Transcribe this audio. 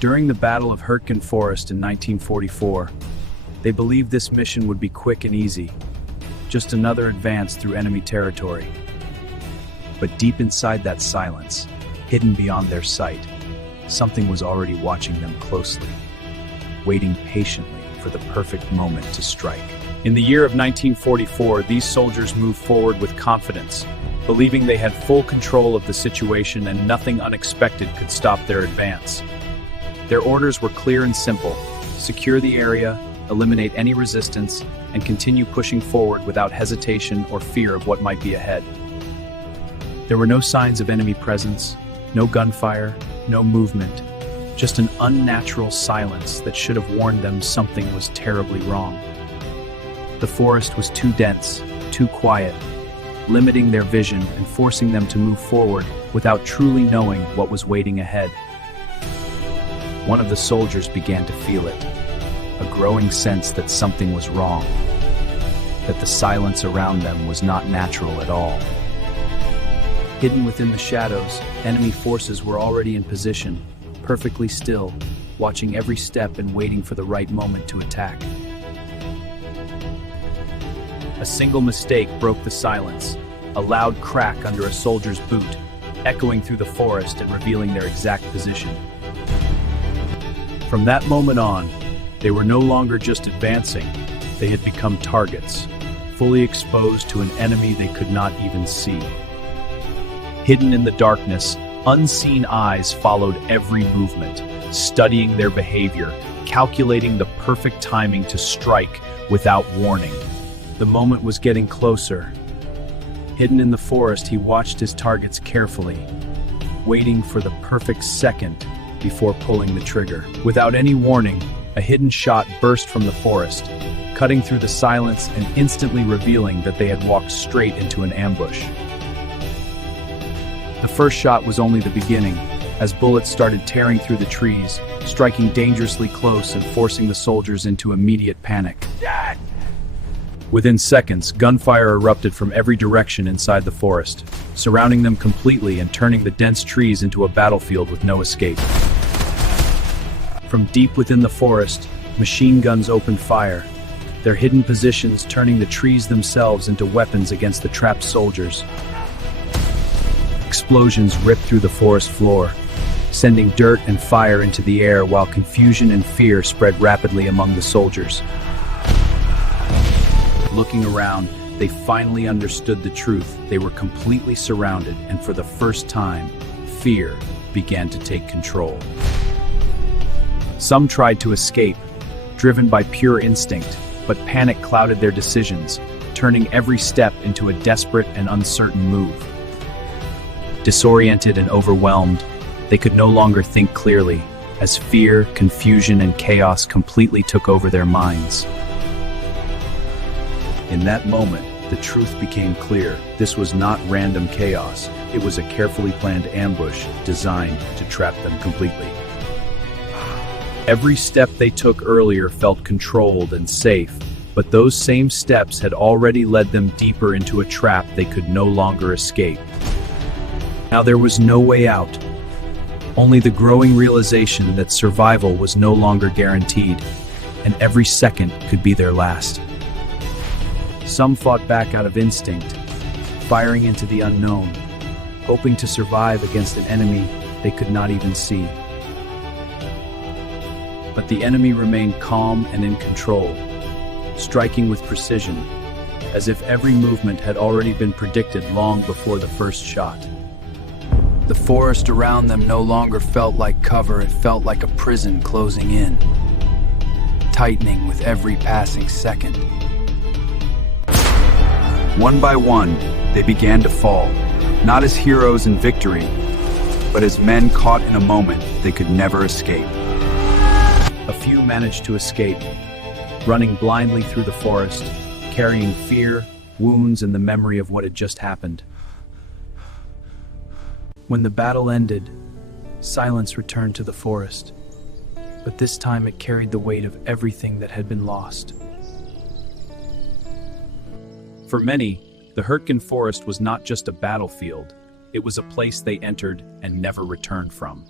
During the Battle of Hürtgen Forest in 1944, they believed this mission would be quick and easy, just another advance through enemy territory. But deep inside that silence, hidden beyond their sight, something was already watching them closely, waiting patiently for the perfect moment to strike. In the year of 1944, these soldiers moved forward with confidence, believing they had full control of the situation and nothing unexpected could stop their advance. Their orders were clear and simple: secure the area, eliminate any resistance, and continue pushing forward without hesitation or fear of what might be ahead. There were no signs of enemy presence, no gunfire, no movement, just an unnatural silence that should have warned them something was terribly wrong. The forest was too dense, too quiet, limiting their vision and forcing them to move forward without truly knowing what was waiting ahead. One of the soldiers began to feel it, a growing sense that something was wrong, that the silence around them was not natural at all. Hidden within the shadows, enemy forces were already in position, perfectly still, watching every step and waiting for the right moment to attack. A single mistake broke the silence, a loud crack under a soldier's boot, echoing through the forest and revealing their exact position. From that moment on, they were no longer just advancing, they had become targets, fully exposed to an enemy they could not even see. Hidden in the darkness, unseen eyes followed every movement, studying their behavior, calculating the perfect timing to strike without warning. The moment was getting closer. Hidden in the forest, he watched his targets carefully, waiting for the perfect second before pulling the trigger. Without any warning, a hidden shot burst from the forest, cutting through the silence and instantly revealing that they had walked straight into an ambush. The first shot was only the beginning, as bullets started tearing through the trees, striking dangerously close and forcing the soldiers into immediate panic. Within seconds, gunfire erupted from every direction inside the forest, surrounding them completely and turning the dense trees into a battlefield with no escape. From deep within the forest, machine guns opened fire, their hidden positions turning the trees themselves into weapons against the trapped soldiers. Explosions ripped through the forest floor, sending dirt and fire into the air while confusion and fear spread rapidly among the soldiers. Looking around, they finally understood the truth. They were completely surrounded, and for the first time, fear began to take control. Some tried to escape, driven by pure instinct, but panic clouded their decisions, turning every step into a desperate and uncertain move. Disoriented and overwhelmed, they could no longer think clearly, as fear, confusion, and chaos completely took over their minds. In that moment, the truth became clear. This was not random chaos. It was a carefully planned ambush designed to trap them completely. Every step they took earlier felt controlled and safe, but those same steps had already led them deeper into a trap they could no longer escape. Now there was no way out, only the growing realization that survival was no longer guaranteed, and every second could be their last. Some fought back out of instinct, firing into the unknown, hoping to survive against an enemy they could not even see. But the enemy remained calm and in control, striking with precision, as if every movement had already been predicted long before the first shot. The forest around them no longer felt like cover, it felt like a prison closing in, tightening with every passing second. One by one, they began to fall, not as heroes in victory, but as men caught in a moment they could never escape. A few managed to escape, running blindly through the forest, carrying fear, wounds, and the memory of what had just happened. When the battle ended, silence returned to the forest, but this time it carried the weight of everything that had been lost. For many, the Hürtgen Forest was not just a battlefield, it was a place they entered and never returned from.